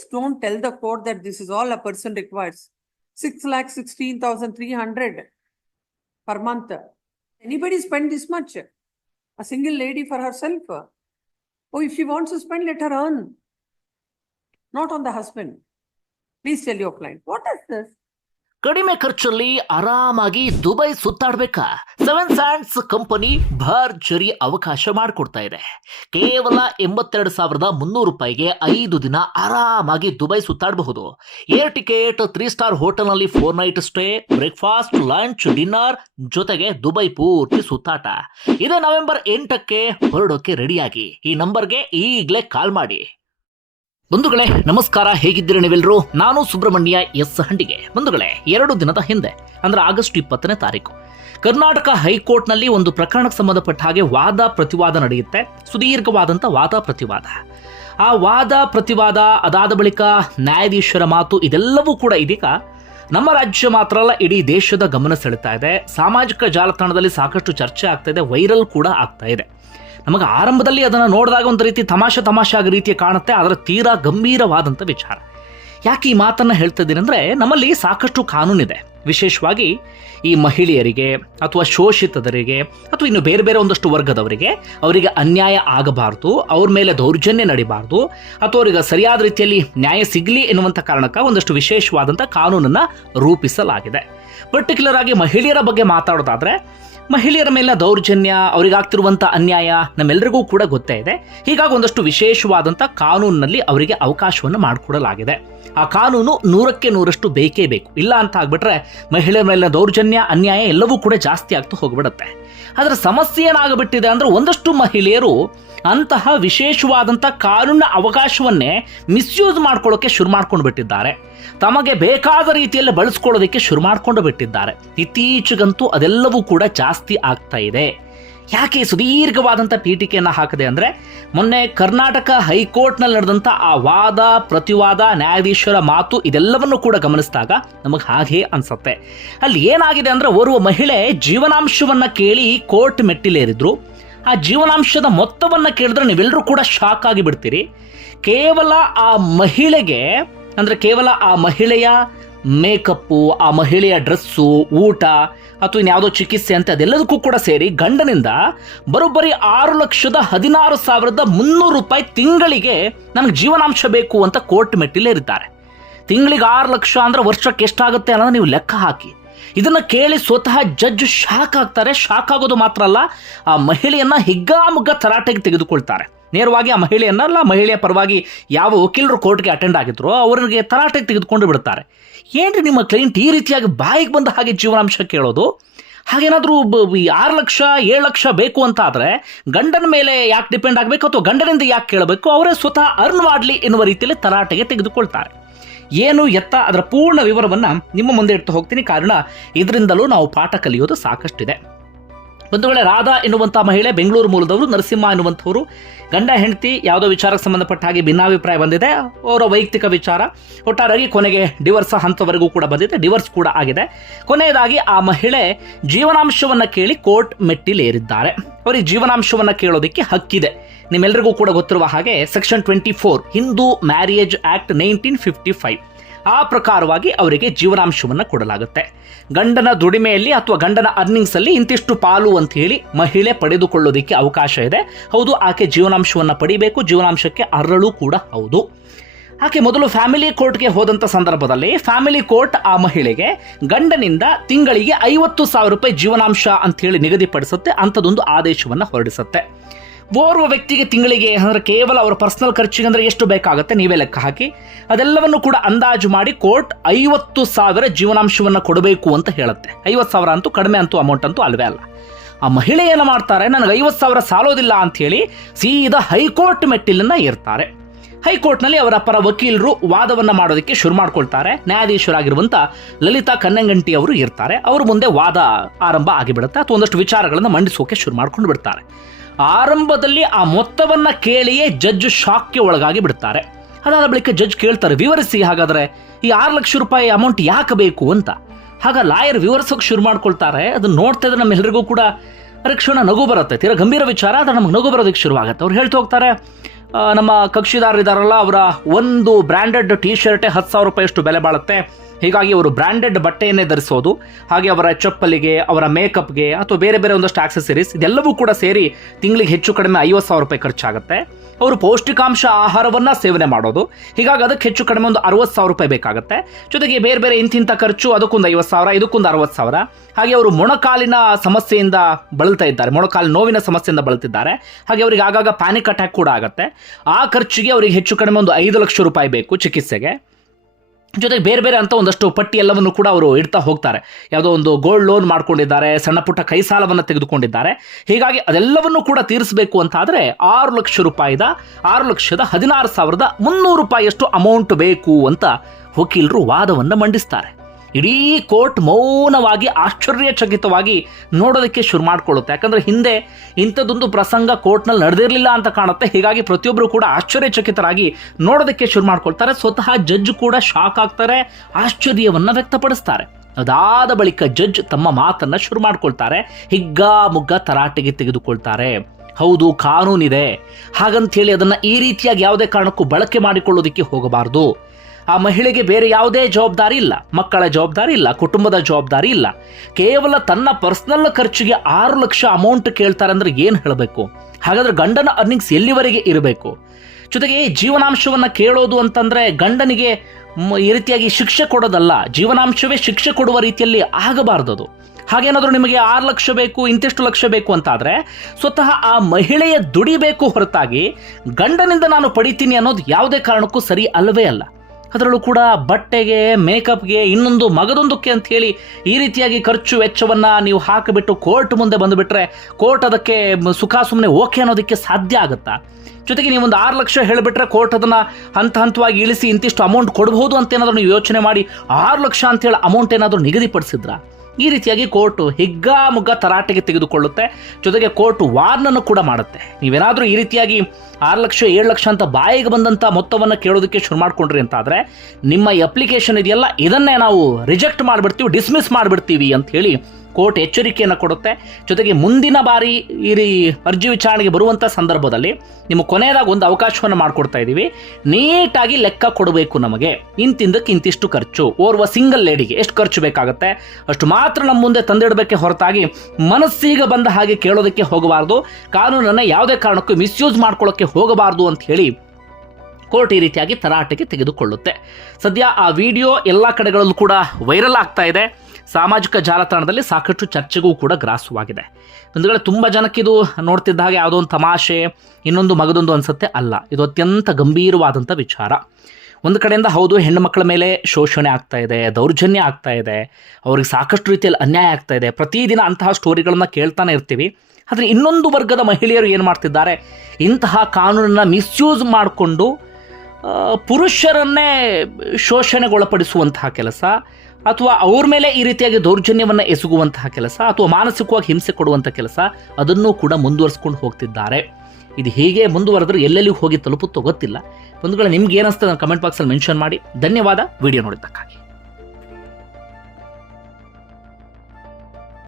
Please don't tell the court that this is all a person requires. Six lakh sixteen thousand three hundred per month. Anybody spend this much? A single lady for herself? Oh, if she wants to spend, let her earn. Not on the husband. Please tell your client, what is this? ಕಡಿಮೆ ಖರ್ಚಲ್ಲಿ ಆರಾಮಾಗಿ Dubai ಸುತ್ತಾಡ್ಬೇಕಾ? Seven sands company ಭರ್ಜರಿ ಅವಕಾಶ ಮಾಡಿಕೊಡ್ತಾ ಇದೆ. ಕೇವಲ ಎಂಬತ್ತೆರಡು ಸಾವಿರದ ಮುನ್ನೂರು ರೂಪಾಯಿಗೆ ಐದು ದಿನ ಆರಾಮಾಗಿ ದುಬೈ ಸುತ್ತಾಡಬಹುದು. ಏರ್ ಟಿಕೆಟ್ ತ್ರೀ ಸ್ಟಾರ್ ಹೋಟೆಲ್ನಲ್ಲಿ four night stay breakfast lunch dinner ಜೊತೆಗೆ ದುಬೈ ಪೂರ್ತಿ ಸುತ್ತಾಟ. ಇದು ನವೆಂಬರ್ ಎಂಟಕ್ಕೆ ಹೊರಡೋಕೆ ರೆಡಿಯಾಗಿ ಈ ನಂಬರ್ಗೆ ಈಗಲೇ ಕಾಲ್ ಮಾಡಿ. ಬಂಧುಗಳೇ, ನಮಸ್ಕಾರ. ಹೇಗಿದ್ದೀರಿ ನೀವೆಲ್ಲರೂ ನಾನು ಸುಬ್ರಹ್ಮಣ್ಯ ಎಸ್ ಹಂಡಿಗೆ. ಬಂಧುಗಳೇ, ಎರಡು ದಿನದ ಹಿಂದೆ, ಅಂದ್ರೆ ಆಗಸ್ಟ್ ಇಪ್ಪತ್ತನೇ ತಾರೀಕು, ಕರ್ನಾಟಕ ಹೈಕೋರ್ಟ್ನಲ್ಲಿ ಒಂದು ಪ್ರಕರಣಕ್ಕೆ ಸಂಬಂಧಪಟ್ಟ ಹಾಗೆ ವಾದ ಪ್ರತಿವಾದ ನಡೆಯುತ್ತೆ. ಸುದೀರ್ಘವಾದಂಥ ವಾದ ಪ್ರತಿವಾದ. ಆ ವಾದ ಪ್ರತಿವಾದ ಅದಾದ ಬಳಿಕ ನ್ಯಾಯಾಧೀಶರ ಮಾತು ಇದೆಲ್ಲವೂ ಕೂಡ ಇದೀಗ ನಮ್ಮ ರಾಜ್ಯ ಮಾತ್ರ ಅಲ್ಲ, ಇಡೀ ದೇಶದ ಗಮನ ಸೆಳೆತಾ ಇದೆ. ಸಾಮಾಜಿಕ ಜಾಲತಾಣದಲ್ಲಿ ಸಾಕಷ್ಟು ಚರ್ಚೆ ಆಗ್ತಾ ಇದೆ, ವೈರಲ್ ಕೂಡ ಆಗ್ತಾ ಇದೆ. ನಮಗೆ ಆರಂಭದಲ್ಲಿ ಅದನ್ನು ನೋಡಿದಾಗ ಒಂದು ರೀತಿ ತಮಾಷೆ ತಮಾಷೆ ಆಗೋ ರೀತಿ ಕಾಣುತ್ತೆ, ಆದರೆ ತೀರಾ ಗಂಭೀರವಾದಂಥ ವಿಚಾರ. ಯಾಕೆ ಈ ಮಾತನ್ನು ಹೇಳ್ತಾ ಇದ್ದೀನಿ ನಮ್ಮಲ್ಲಿ ಸಾಕಷ್ಟು ಕಾನೂನಿದೆ ವಿಶೇಷವಾಗಿ ಈ ಮಹಿಳೆಯರಿಗೆ ಅಥವಾ ಶೋಷಿತದರಿಗೆ ಅಥವಾ ಇನ್ನು ಬೇರೆ ಬೇರೆ ಒಂದಷ್ಟು ವರ್ಗದವರಿಗೆ ಅವರಿಗೆ ಅನ್ಯಾಯ ಆಗಬಾರ್ದು, ಅವ್ರ ಮೇಲೆ ದೌರ್ಜನ್ಯ ನಡಿಬಾರ್ದು, ಅಥವಾ ಅವರಿಗೆ ಸರಿಯಾದ ರೀತಿಯಲ್ಲಿ ನ್ಯಾಯ ಸಿಗಲಿ ಎನ್ನುವಂಥ ಕಾರಣಕ್ಕೆ ಒಂದಷ್ಟು ವಿಶೇಷವಾದಂಥ ಕಾನೂನನ್ನು ರೂಪಿಸಲಾಗಿದೆ. ಪರ್ಟಿಕ್ಯುಲರ್ ಆಗಿ ಮಹಿಳೆಯರ ಬಗ್ಗೆ ಮಾತಾಡೋದಾದ್ರೆ ಮಹಿಳೆಯರ ಮೇಲೆ ದೌರ್ಜನ್ಯ ಅವರಿಗಾಗ್ತಿರುವಂಥ ಅನ್ಯಾಯ ನಮ್ಮೆಲ್ಲರಿಗೂ ಕೂಡ ಗೊತ್ತೇ ಇದೆ. ಹೀಗಾಗಿ ಒಂದಷ್ಟು ವಿಶೇಷವಾದಂಥ ಕಾನೂನಿನಲ್ಲಿ ಅವರಿಗೆ ಅವಕಾಶವನ್ನು ಮಾಡಿಕೊಡಲಾಗಿದೆ. ಆ ಕಾನೂನು ನೂರಕ್ಕೆ ನೂರಷ್ಟು ಬೇಕೇ ಬೇಕು. ಇಲ್ಲ ಅಂತ ಆಗ್ಬಿಟ್ರೆ ಮಹಿಳೆಯರ ಮೇಲೆ ದೌರ್ಜನ್ಯ, ಅನ್ಯಾಯ ಎಲ್ಲವೂ ಕೂಡ ಜಾಸ್ತಿ ಆಗ್ತಾ ಹೋಗ್ಬಿಡುತ್ತೆ. ಅದರ ಸಮಸ್ಯೆ ಏನಾಗಬಿಟ್ಟಿದೆ ಅಂದ್ರೆ ಒಂದಷ್ಟು ಮಹಿಳೆಯರು ಅಂತಹ ವಿಶೇಷವಾದಂಥ ಕಾನೂನಿನ ಅವಕಾಶವನ್ನೇ ಮಿಸ್ಯೂಸ್ ಮಾಡ್ಕೊಳ್ಳೋಕ್ಕೆ ಶುರು ಮಾಡ್ಕೊಂಡು ಬಿಟ್ಟಿದ್ದಾರೆ. ತಮಗೆ ಬೇಕಾದ ರೀತಿಯಲ್ಲಿ ಬಳಸ್ಕೊಳ್ಳೋದಕ್ಕೆ ಶುರು ಮಾಡ್ಕೊಂಡು ಬಿಟ್ಟಿದ್ದಾರೆ. ಇತ್ತೀಚೆಗಂತೂ ಅದೆಲ್ಲವೂ ಕೂಡ ಜಾಸ್ತಿ ಆಗ್ತಾ ಇದೆ. ಯಾಕೆ ಸುದೀರ್ಘವಾದಂಥ ಪೀಠಿಕೆಯನ್ನು ಹಾಕಿದೆ ಅಂದರೆ ಮೊನ್ನೆ ಕರ್ನಾಟಕ ಹೈಕೋರ್ಟ್ನಲ್ಲಿ ನಡೆದಂಥ ಆ ವಾದ, ಪ್ರತಿವಾದ, ನ್ಯಾಯಾಧೀಶರ ಮಾತು ಇದೆಲ್ಲವನ್ನು ಕೂಡ ಗಮನಿಸಿದಾಗ ನಮಗೆ ಹಾಗೆ ಅನಿಸುತ್ತೆ. ಅಲ್ಲಿ ಏನಾಗಿದೆ ಅಂದರೆ ಓರ್ವ ಮಹಿಳೆ ಜೀವನಾಂಶವನ್ನು ಕೇಳಿ ಕೋರ್ಟ್ ಮೆಟ್ಟಿಲೇರಿದ್ರು. ಆ ಜೀವನಾಂಶದ ಮೊತ್ತವನ್ನು ಕೇಳಿದ್ರೆ ನೀವೆಲ್ಲರೂ ಕೂಡ ಶಾಕ್ ಆಗಿ ಬಿಡ್ತೀರಿ ಕೇವಲ ಆ ಮಹಿಳೆಗೆ, ಅಂದರೆ ಕೇವಲ ಆ ಮಹಿಳೆಯ ಮೇಕಪ್ಪು, ಆ ಮಹಿಳೆಯ ಡ್ರೆಸ್ಸು, ಊಟ, ಅಥವಾ ಇನ್ಯಾವುದೋ ಚಿಕಿತ್ಸೆ ಅಂತ ಅದೆಲ್ಲದಕ್ಕೂ ಕೂಡ ಸೇರಿ ಗಂಡನಿಂದ ಬರೋಬ್ಬರಿ ಆರು ಲಕ್ಷದ ಹದಿನಾರು ಸಾವಿರದ ಮುನ್ನೂರು ರೂಪಾಯಿ ತಿಂಗಳಿಗೆ ನನಗೆ ಜೀವನಾಂಶ ಬೇಕು ಅಂತ ಕೋರ್ಟ್ ಮೆಟ್ಟಿಲೇರಿದ್ದಾರೆ ತಿಂಗಳಿಗೆ ಆರು ಲಕ್ಷ ಅಂದ್ರೆ ವರ್ಷಕ್ಕೆ ಎಷ್ಟಾಗುತ್ತೆ ಅನ್ನೋದು ನೀವು ಲೆಕ್ಕ ಹಾಕಿ. ಇದನ್ನು ಕೇಳಿ ಸ್ವತಃ ಜಡ್ಜ್ ಶಾಕ್ ಆಗ್ತಾರೆ. ಶಾಕ್ ಆಗೋದು ಮಾತ್ರ ಅಲ್ಲ, ಆ ಮಹಿಳೆಯನ್ನು ಹಿಗ್ಗಾಮುಗ್ಗ ತರಾಟೆಗೆ ತೆಗೆದುಕೊಳ್ತಾರೆ. ನೇರವಾಗಿ ಆ ಮಹಿಳೆಯನ್ನಲ್ಲ ಮಹಿಳೆಯ ಪರವಾಗಿ ಯಾವ ವಕೀಲರು ಕೋರ್ಟ್ಗೆ ಅಟೆಂಡ್ ಆಗಿದ್ರು ಅವರಿಗೆ ತರಾಟೆಗೆ ತೆಗೆದುಕೊಂಡು ಬಿಡ್ತಾರೆ. ಏನ್ರಿ ನಿಮ್ಮ ಕ್ಲೈಂಟ್ ಈ ರೀತಿಯಾಗಿ ಬಾಯಿಗೆ ಬಂದ ಹಾಗೆ ಜೀವನಾಂಶ ಕೇಳೋದು? ಹಾಗೇನಾದರೂ ಆರು ಲಕ್ಷ, ಏಳು ಲಕ್ಷ ಬೇಕು ಅಂತ ಆದರೆ ಗಂಡನ ಮೇಲೆ ಯಾಕೆ ಡಿಪೆಂಡ್ ಆಗಬೇಕು ಅಥವಾ ಗಂಡನಿಂದ ಯಾಕೆ ಕೇಳಬೇಕು? ಅವರೇ ಸ್ವತಃ ಅರ್ನ್ ಮಾಡಲಿ ಎನ್ನುವ ರೀತಿಯಲ್ಲಿ ತರಾಟೆಗೆ ತೆಗೆದುಕೊಳ್ತಾರೆ. ಏನು ಎತ್ತ ಅದರ ಪೂರ್ಣ ವಿವರವನ್ನು ನಿಮ್ಮ ಮುಂದೆ ಇಟ್ಟು ಹೋಗ್ತೀನಿ. ಕಾರಣ, ಇದರಿಂದಲೂ ನಾವು ಪಾಠ ಕಲಿಯೋದು ಸಾಕಷ್ಟಿದೆ. ವೇಳೆ ರಾಧಾ ಎನ್ನುವಂಥ ಮಹಿಳೆ ಬೆಂಗಳೂರು ಮೂಲದವರು, ನರಸಿಂಹ ಎನ್ನುವಂಥವರು, ಗಂಡ, ಹೆಂಡತಿ ಯಾವುದೋ ವಿಚಾರಕ್ಕೆ ಸಂಬಂಧಪಟ್ಟ ಹಾಗೆ ಭಿನ್ನಾಭಿಪ್ರಾಯ ಬಂದಿದೆ. ಅವರ ವೈಯಕ್ತಿಕ ವಿಚಾರ. ಒಟ್ಟಾರಾಗಿ ಕೊನೆಗೆ ಡಿವರ್ಸ್ ಹಂತವರೆಗೂ ಕೂಡ ಬಂದಿದೆ. ಡಿವರ್ಸ್ ಕೂಡ ಆಗಿದೆ. ಕೊನೆಯದಾಗಿ ಆ ಮಹಿಳೆ ಜೀವನಾಂಶವನ್ನು ಕೇಳಿ ಕೋರ್ಟ್ ಮೆಟ್ಟಿಲೇರಿದ್ದಾರೆ. ಅವರಿಗೆ ಜೀವನಾಂಶವನ್ನು ಕೇಳೋದಕ್ಕೆ ಹಕ್ಕಿದೆ. ನಿಮ್ಮೆಲ್ಲರಿಗೂ ಕೂಡ ಗೊತ್ತಿರುವ ಹಾಗೆ section twenty four, Hindu marriage act nineteen fifty five. ಆ ಪ್ರಕಾರವಾಗಿ ಅವರಿಗೆ ಜೀವನಾಂಶವನ್ನು ಕೊಡಲಾಗುತ್ತೆ. ಗಂಡನ ದುಡಿಮೆಯಲ್ಲಿ ಅಥವಾ ಗಂಡನ ಅರ್ನಿಂಗ್ಸ್ ಅಲ್ಲಿ ಇಂತಿಷ್ಟು ಪಾಲು ಅಂತ ಹೇಳಿ ಮಹಿಳೆ ಪಡೆದುಕೊಳ್ಳೋದಿಕ್ಕೆ ಅವಕಾಶ ಇದೆ. ಹೌದು, ಆಕೆ ಜೀವನಾಂಶವನ್ನು ಪಡಿಬೇಕು, ಜೀವನಾಂಶಕ್ಕೆ ಅರಳು ಕೂಡ ಹೌದು. ಆಕೆ ಮೊದಲು ಫ್ಯಾಮಿಲಿ ಕೋರ್ಟ್ಗೆ ಹೋದಂಥ ಸಂದರ್ಭದಲ್ಲಿ ಫ್ಯಾಮಿಲಿ ಕೋರ್ಟ್ ಆ ಮಹಿಳೆಗೆ ಗಂಡನಿಂದ ತಿಂಗಳಿಗೆ ಐವತ್ತು ಸಾವಿರ ರೂಪಾಯಿ ಜೀವನಾಂಶ ಅಂತ ಹೇಳಿ ನಿಗದಿಪಡಿಸುತ್ತೆ, ಅಂಥದ್ದೊಂದು ಆದೇಶವನ್ನು ಹೊರಡಿಸುತ್ತೆ. ಓರ್ವ ವ್ಯಕ್ತಿಗೆ ತಿಂಗಳಿಗೆ ಅಂದರೆ ಕೇವಲ ಅವರ ಪರ್ಸನಲ್ ಖರ್ಚಿಗೆ ಅಂದರೆ ಎಷ್ಟು ಬೇಕಾಗುತ್ತೆ ನೀವೇ ಲೆಕ್ಕ ಹಾಕಿ, ಅದೆಲ್ಲವನ್ನು ಕೂಡ ಅಂದಾಜು ಮಾಡಿ ಕೋರ್ಟ್ ಐವತ್ತು ಸಾವಿರ ಜೀವನಾಂಶವನ್ನು ಕೊಡಬೇಕು ಅಂತ ಹೇಳುತ್ತೆ. ಐವತ್ತು ಸಾವಿರ ಅಂತೂ ಕಡಿಮೆ ಅಂತೂ ಅಮೌಂಟ್ ಅಂತೂ ಅಲ್ವೇ ಅಲ್ಲ. ಆ ಮಹಿಳೆ ಏನು ಮಾಡ್ತಾರೆ, ನನಗೆ ಐವತ್ತು ಸಾವಿರ ಸಾಲೋದಿಲ್ಲ ಅಂಥೇಳಿ ಸೀದಾ ಹೈಕೋರ್ಟ್ ಮೆಟ್ಟಿಲನ್ನು ಏರ್ತಾರೆ. ಹೈಕೋರ್ಟ್ನಲ್ಲಿ ಅವರ ಪರ ವಕೀಲರು ವಾದವನ್ನು ಮಾಡೋದಕ್ಕೆ ಶುರು ಮಾಡ್ಕೊಳ್ತಾರೆ. ನ್ಯಾಯಾಧೀಶರಾಗಿರುವಂಥ ಲಲಿತಾ ಕನ್ನಂಗಂಟಿ ಅವರು ಇರ್ತಾರೆ. ಅವರು ಮುಂದೆ ವಾದ ಆರಂಭ ಆಗಿಬಿಡುತ್ತೆ. ಅಥವಾ ಒಂದಷ್ಟು ವಿಚಾರಗಳನ್ನು ಮಂಡಿಸೋಕೆ ಶುರು ಮಾಡ್ಕೊಂಡು ಬಿಡ್ತಾರೆ. ಆರಂಭದಲ್ಲಿ ಆ ಮೊತ್ತವನ್ನ ಕೇಳಿಯೇ ಜಡ್ಜ್ ಶಾಕ್ಗೆ ಒಳಗಾಗಿ ಬಿಡ್ತಾರೆ. ಅದಾದ ಬಳಿಕ ಜಡ್ಜ್ ಕೇಳ್ತಾರೆ, ವಿವರಿಸಿ ಹಾಗಾದ್ರೆ, ಈ ಆರು ಲಕ್ಷ ರೂಪಾಯಿ ಅಮೌಂಟ್ ಯಾಕೆ ಬೇಕು ಅಂತ? ಆಗ ಲಾಯರ್ ವಿವರಿಸೋಕೆ ಶುರು ಮಾಡ್ಕೊಳ್ತಾರೆ. ಅದನ್ನ ನೋಡ್ತಾ ಇದ್ರೆ ನಮ್ಮೆಲ್ಲರಿಗೂ ಕೂಡ, ಅರೆ ಕ್ಷಣ ನಗು ಬರುತ್ತೆ, ತೀರಾ ಗಂಭೀರ ವಿಚಾರ, ಆದರೆ ನಮ್ಗೆ ನಗು ಬರೋದಕ್ಕೆ ಶುರುವಾಗುತ್ತೆ. ಅವ್ರು ಹೇಳ್ತಾ ಹೋಗ್ತಾರೆ ನಮ್ಮ ಕಕ್ಷಿದಾರರಿದ್ದಾರಲ್ಲ ಅವರ ಒಂದು ಬ್ರ್ಯಾಂಡೆಡ್ ಟಿ ಶರ್ಟೇ ಹತ್ತು ಸಾವಿರ ರೂಪಾಯಿಯಷ್ಟು ಬೆಲೆ ಬಾಳುತ್ತೆ. ಹೀಗಾಗಿ ಅವರು ಬ್ರ್ಯಾಂಡೆಡ್ ಬಟ್ಟೆಯನ್ನೇ ಧರಿಸೋದು, ಹಾಗೆ ಅವರ ಚಪ್ಪಲಿಗೆ, ಅವರ ಮೇಕಪ್ಗೆ, ಅಥವಾ ಬೇರೆ ಬೇರೆ ಒಂದಷ್ಟು ಆಕ್ಸೆಸರೀಸ್ ಇದೆಲ್ಲವೂ ಕೂಡ ಸೇರಿ ತಿಂಗಳಿಗೆ ಹೆಚ್ಚು ಕಡಿಮೆ ಐವತ್ತು ಸಾವಿರ ರೂಪಾಯಿ ಖರ್ಚಾಗುತ್ತೆ. ಅವರು ಪೌಷ್ಟಿಕಾಂಶ ಆಹಾರವನ್ನ ಸೇವನೆ ಮಾಡೋದು. ಹೀಗಾಗಿ ಅದಕ್ಕೆ ಹೆಚ್ಚು ಕಡಿಮೆ ಒಂದು ಅರವತ್ತು ಸಾವಿರ ರೂಪಾಯಿ ಬೇಕಾಗುತ್ತೆ. ಜೊತೆಗೆ ಬೇರೆ ಬೇರೆ ಇಂತಿಂಥ ಖರ್ಚು ಅದಕ್ಕೊಂದು ಐವತ್ತು ಸಾವಿರ, ಇದಕ್ಕೊಂದು ಅರವತ್ತು ಸಾವಿರ. ಹಾಗೆ ಅವರು ಮೊಣಕಾಲಿನ ಸಮಸ್ಯೆಯಿಂದ ಬಳಲ್ತಾ ಇದ್ದಾರೆ. ಮೊಣಕಾಲು ನೋವಿನ ಸಮಸ್ಯೆಯಿಂದ ಬಳಲ್ತಿದ್ದಾರೆ. ಹಾಗೆ ಅವರಿಗೆ ಆಗಾಗ ಪ್ಯಾನಿಕ್ ಅಟ್ಯಾಕ್ ಕೂಡ ಆಗುತ್ತೆ. ಆ ಖರ್ಚಿಗೆ ಅವರಿಗೆ ಹೆಚ್ಚು ಕಡಿಮೆ ಒಂದು ಐದು ಲಕ್ಷ ರೂಪಾಯಿ ಬೇಕು ಚಿಕಿತ್ಸೆಗೆ. ಜೊತೆಗೆ ಬೇರೆ ಬೇರೆ ಅಂತ ಒಂದಷ್ಟು ಪಟ್ಟಿ ಎಲ್ಲವನ್ನು ಕೂಡ ಅವರು ಇಡ್ತಾ ಹೋಗ್ತಾರೆ. ಯಾವುದೋ ಒಂದು ಗೋಲ್ಡ್ ಲೋನ್ ಮಾಡ್ಕೊಂಡಿದ್ದಾರೆ, ಸಣ್ಣ ಪುಟ್ಟ ಕೈ ಸಾಲವನ್ನು ತೆಗೆದುಕೊಂಡಿದ್ದಾರೆ. ಹೀಗಾಗಿ ಅದೆಲ್ಲವನ್ನು ಕೂಡ ತೀರಿಸಬೇಕು ಅಂತ ಆದರೆ ಆರು ಲಕ್ಷ ರೂಪಾಯಿದ, ಆರು ಲಕ್ಷದ ಹದಿನಾರು ಸಾವಿರದ ಮುನ್ನೂರು ರೂಪಾಯಿಯಷ್ಟು ಅಮೌಂಟ್ ಬೇಕು ಅಂತ ವಕೀಲರು ವಾದವನ್ನು ಮಂಡಿಸ್ತಾರೆ. ಇಡೀ ಕೋರ್ಟ್ ಮೌನವಾಗಿ, ಆಶ್ಚರ್ಯಚಕಿತವಾಗಿ ನೋಡೋದಕ್ಕೆ ಶುರು ಮಾಡಿಕೊಳ್ಳುತ್ತೆ. ಯಾಕಂದರೆ ಹಿಂದೆ ಇಂಥದ್ದೊಂದು ಪ್ರಸಂಗ ಕೋರ್ಟ್ನಲ್ಲಿ ನಡೆದಿರಲಿಲ್ಲ ಅಂತ ಕಾಣುತ್ತೆ. ಹೀಗಾಗಿ ಪ್ರತಿಯೊಬ್ಬರು ಕೂಡ ಆಶ್ಚರ್ಯಚಕಿತರಾಗಿ ನೋಡೋದಕ್ಕೆ ಶುರು ಮಾಡ್ಕೊಳ್ತಾರೆ. ಸ್ವತಃ ಜಡ್ಜ್ ಕೂಡ ಶಾಕ್ ಆಗ್ತಾರೆ, ಆಶ್ಚರ್ಯವನ್ನು ವ್ಯಕ್ತಪಡಿಸ್ತಾರೆ. ಅದಾದ ಬಳಿಕ ಜಡ್ಜ್ ತಮ್ಮ ಮಾತನ್ನು ಶುರು ಮಾಡ್ಕೊಳ್ತಾರೆ. ಹಿಗ್ಗಾ ಮುಗ್ಗ ತರಾಟೆಗೆ ತೆಗೆದುಕೊಳ್ತಾರೆ. ಹೌದು, ಕಾನೂನಿದೆ. ಹಾಗಂತ ಹೇಳಿ ಅದನ್ನ ಈ ರೀತಿಯಾಗಿ ಯಾವುದೇ ಕಾರಣಕ್ಕೂ ಬಳಕೆ ಮಾಡಿಕೊಳ್ಳೋದಕ್ಕೆ ಹೋಗಬಾರದು. ಆ ಮಹಿಳೆಗೆ ಬೇರೆ ಯಾವುದೇ ಜವಾಬ್ದಾರಿ ಇಲ್ಲ, ಮಕ್ಕಳ ಜವಾಬ್ದಾರಿ ಇಲ್ಲ, ಕುಟುಂಬದ ಜವಾಬ್ದಾರಿ ಇಲ್ಲ. ಕೇವಲ ತನ್ನ ಪರ್ಸನಲ್ ಖರ್ಚಿಗೆ ಆರು ಲಕ್ಷ ಅಮೌಂಟ್ ಕೇಳ್ತಾರೆ ಅಂದ್ರೆ ಏನು ಹೇಳಬೇಕು? ಹಾಗಾದ್ರೆ ಗಂಡನ ಅರ್ನಿಂಗ್ಸ್ ಎಲ್ಲಿವರೆಗೆ ಇರಬೇಕು? ಜೊತೆಗೆ ಜೀವನಾಂಶವನ್ನ ಕೇಳೋದು ಅಂತಂದ್ರೆ ಗಂಡನಿಗೆ ಈ ರೀತಿಯಾಗಿ ಶಿಕ್ಷೆ ಕೊಡೋದಲ್ಲ, ಜೀವನಾಂಶವೇ ಶಿಕ್ಷೆ ಕೊಡುವ ರೀತಿಯಲ್ಲಿ ಆಗಬಾರ್ದು ಹಾಗೇನಾದರೂ ಹಾಗೇನಾದ್ರೂ ನಿಮಗೆ ಆರು ಲಕ್ಷ ಬೇಕು, ಇಂತಿಷ್ಟು ಲಕ್ಷ ಬೇಕು ಅಂತಾದರೆ ಸ್ವತಃ ಆ ಮಹಿಳೆಯ ದುಡಿಬೇಕು ಹೊರತಾಗಿ ಗಂಡನಿಂದ ನಾನು ಪಡಿತೀನಿ ಅನ್ನೋದು ಯಾವುದೇ ಕಾರಣಕ್ಕೂ ಸರಿ ಅಲ್ಲವೇ ಅಲ್ಲ. ಅದರಲ್ಲೂ ಕೂಡ ಬಟ್ಟೆಗೆ, ಮೇಕಪ್ಗೆ, ಇನ್ನೊಂದು ಮಗದೊಂದಕ್ಕೆ ಅಂತ ಹೇಳಿ ಈ ರೀತಿಯಾಗಿ ಖರ್ಚು ವೆಚ್ಚವನ್ನ ನೀವು ಹಾಕಿಬಿಟ್ಟು ಕೋರ್ಟ್ ಮುಂದೆ ಬಂದುಬಿಟ್ರೆ ಕೋರ್ಟ್ ಅದಕ್ಕೆ ಸುಖ ಸುಮ್ಮನೆ ಓಕೆ ಅನ್ನೋದಕ್ಕೆ ಸಾಧ್ಯ ಆಗುತ್ತಾ? ಜೊತೆಗೆ ನೀವು ಒಂದು ಆರು ಲಕ್ಷ ಹೇಳಿಬಿಟ್ರೆ ಕೋರ್ಟ್ ಅದನ್ನ ಹಂತ ಹಂತವಾಗಿ ಇಳಿಸಿ ಇಂತಿಷ್ಟು ಅಮೌಂಟ್ ಕೊಡಬಹುದು ಅಂತ ಏನಾದರೂ ನೀವು ಯೋಚನೆ ಮಾಡಿ ಆರು ಲಕ್ಷ ಅಂತ ಹೇಳಿ ಅಮೌಂಟ್ ಏನಾದರೂ ನಿಗದಿಪಡಿಸಿದ್ರಾ? ಈ ರೀತಿಯಾಗಿ ಕೋರ್ಟ್ ಹಿಗ್ಗಾಮುಗ್ಗ ತರಾಟೆಗೆ ತೆಗೆದುಕೊಳ್ಳುತ್ತೆ. ಜೊತೆಗೆ ಕೋರ್ಟ್ ವಾರ್ನನ್ನು ಕೂಡ ಮಾಡುತ್ತೆ. ನೀವೇನಾದರೂ ಈ ರೀತಿಯಾಗಿ ಆರು ಲಕ್ಷ, ಏಳು ಲಕ್ಷ ಅಂತ ಬಾಯಿಗೆ ಬಂದಂಥ ಮೊತ್ತವನ್ನು ಕೇಳೋದಕ್ಕೆ ಶುರು ಮಾಡಿಕೊಂಡ್ರಿ ಅಂತ ನಿಮ್ಮ ಅಪ್ಲಿಕೇಶನ್ ಇದೆಯಲ್ಲ, ಇದನ್ನೇ ನಾವು ರಿಜೆಕ್ಟ್ ಮಾಡಿಬಿಡ್ತೀವಿ, ಡಿಸ್ಮಿಸ್ ಮಾಡಿಬಿಡ್ತೀವಿ ಅಂತ ಹೇಳಿ ಕೋರ್ಟ್ ಎಚ್ಚರಿಕೆಯನ್ನು ಕೊಡುತ್ತೆ. ಜೊತೆಗೆ ಮುಂದಿನ ಬಾರಿ ಈ ಅರ್ಜಿ ವಿಚಾರಣೆಗೆ ಬರುವಂಥ ಸಂದರ್ಭದಲ್ಲಿ ನಿಮ್ಮ ಕೊನೆಯದಾಗಿ ಒಂದು ಅವಕಾಶವನ್ನು ಮಾಡಿಕೊಡ್ತಾ ಇದ್ದೀವಿ ನೀಟಾಗಿ ಲೆಕ್ಕ ಕೊಡಬೇಕು ನಮಗೆ. ಇಂತಿಂದಕ್ಕೆ ಇಂತಿಷ್ಟು ಖರ್ಚು. ಓರ್ವ ಸಿಂಗಲ್ ಲೇಡಿಗೆ ಎಷ್ಟು ಖರ್ಚು ಬೇಕಾಗುತ್ತೆ? ಅಷ್ಟು ಮಾತ್ರ ನಮ್ಮ ಮುಂದೆ ತಂದಿಡಬೇಕೆ ಹೊರತಾಗಿ ಮನಸ್ಸೀಗ ಬಂದ ಹಾಗೆ ಕೇಳೋದಕ್ಕೆ ಹೋಗಬಾರ್ದು. ಕಾನೂನನ್ನು ಯಾವುದೇ ಕಾರಣಕ್ಕೂ ಮಿಸ್ಯೂಸ್ ಮಾಡ್ಕೊಳ್ಳೋಕ್ಕೆ ಹೋಗಬಾರ್ದು ಅಂತ ಹೇಳಿ ಕೋರ್ಟ್ ಈ ರೀತಿಯಾಗಿ ತರಾಟೆಗೆ ತೆಗೆದುಕೊಳ್ಳುತ್ತೆ. ಸದ್ಯ ಆ ವಿಡಿಯೋ ಎಲ್ಲ ಕಡೆಗಳಲ್ಲೂ ಕೂಡ ವೈರಲ್ ಆಗ್ತಾ ಇದೆ. ಸಾಮಾಜಿಕ ಜಾಲತಾಣದಲ್ಲಿ ಸಾಕಷ್ಟು ಚರ್ಚೆಗೂ ಕೂಡ ಗ್ರಾಸವಾಗಿದೆ. ಒಂದು ವೇಳೆ ತುಂಬ ಜನಕ್ಕೆ ಇದು ನೋಡ್ತಿದ್ದ ಹಾಗೆ ಯಾವುದೋ ಒಂದು ತಮಾಷೆ, ಇನ್ನೊಂದು ಮಗದೊಂದು ಅನ್ಸುತ್ತೆ ಅಲ್ಲ. ಇದು ಅತ್ಯಂತ ಗಂಭೀರವಾದಂಥ ವಿಚಾರ. ಒಂದು ಕಡೆಯಿಂದ ಹೌದು ಹೆಣ್ಣು ಮಕ್ಕಳ ಮೇಲೆ ಶೋಷಣೆ ಆಗ್ತಾ ಇದೆ, ದೌರ್ಜನ್ಯ ಆಗ್ತಾ ಇದೆ, ಅವ್ರಿಗೆ ಸಾಕಷ್ಟು ರೀತಿಯಲ್ಲಿ ಅನ್ಯಾಯ ಆಗ್ತಾ ಇದೆ. ಪ್ರತಿದಿನ ಅಂತಹ ಸ್ಟೋರಿಗಳನ್ನು ಕೇಳ್ತಾನೆ ಇರ್ತೀವಿ. ಆದರೆ ಇನ್ನೊಂದು ವರ್ಗದ ಮಹಿಳೆಯರು ಏನು ಮಾಡ್ತಿದ್ದಾರೆ? ಇಂತಹ ಕಾನೂನನ್ನು ಮಿಸ್ಯೂಸ್ ಮಾಡಿಕೊಂಡು ಪುರುಷರನ್ನೇ ಶೋಷಣೆಗೊಳಪಡಿಸುವಂತಹ ಕೆಲಸ, ಅಥವಾ ಅವ್ರ ಮೇಲೆ ಈ ರೀತಿಯಾಗಿ ದೌರ್ಜನ್ಯವನ್ನು ಎಸಗುವಂತಹ ಕೆಲಸ, ಅಥವಾ ಮಾನಸಿಕವಾಗಿ ಹಿಂಸೆ ಕೊಡುವಂಥ ಕೆಲಸ, ಅದನ್ನು ಕೂಡ ಮುಂದುವರಿಸ್ಕೊಂಡು ಹೋಗ್ತಿದ್ದಾರೆ. ಇದು ಹೀಗೆ ಮುಂದುವರೆದ್ರೆ ಎಲ್ಲೆಲ್ಲಿ ಹೋಗಿ ತಲುಪುತ್ತೋ ಗೊತ್ತಿಲ್ಲ. ಒಂದು ನಿಮ್ಗೆ ಏನಿಸ್ತದೆ ಕಮೆಂಟ್ ಬಾಕ್ಸಲ್ಲಿ ಮೆನ್ಷನ್ ಮಾಡಿ. ಧನ್ಯವಾದ. ವಿಡಿಯೋ ನೋಡಿದ್ದಕ್ಕಾಗಿ.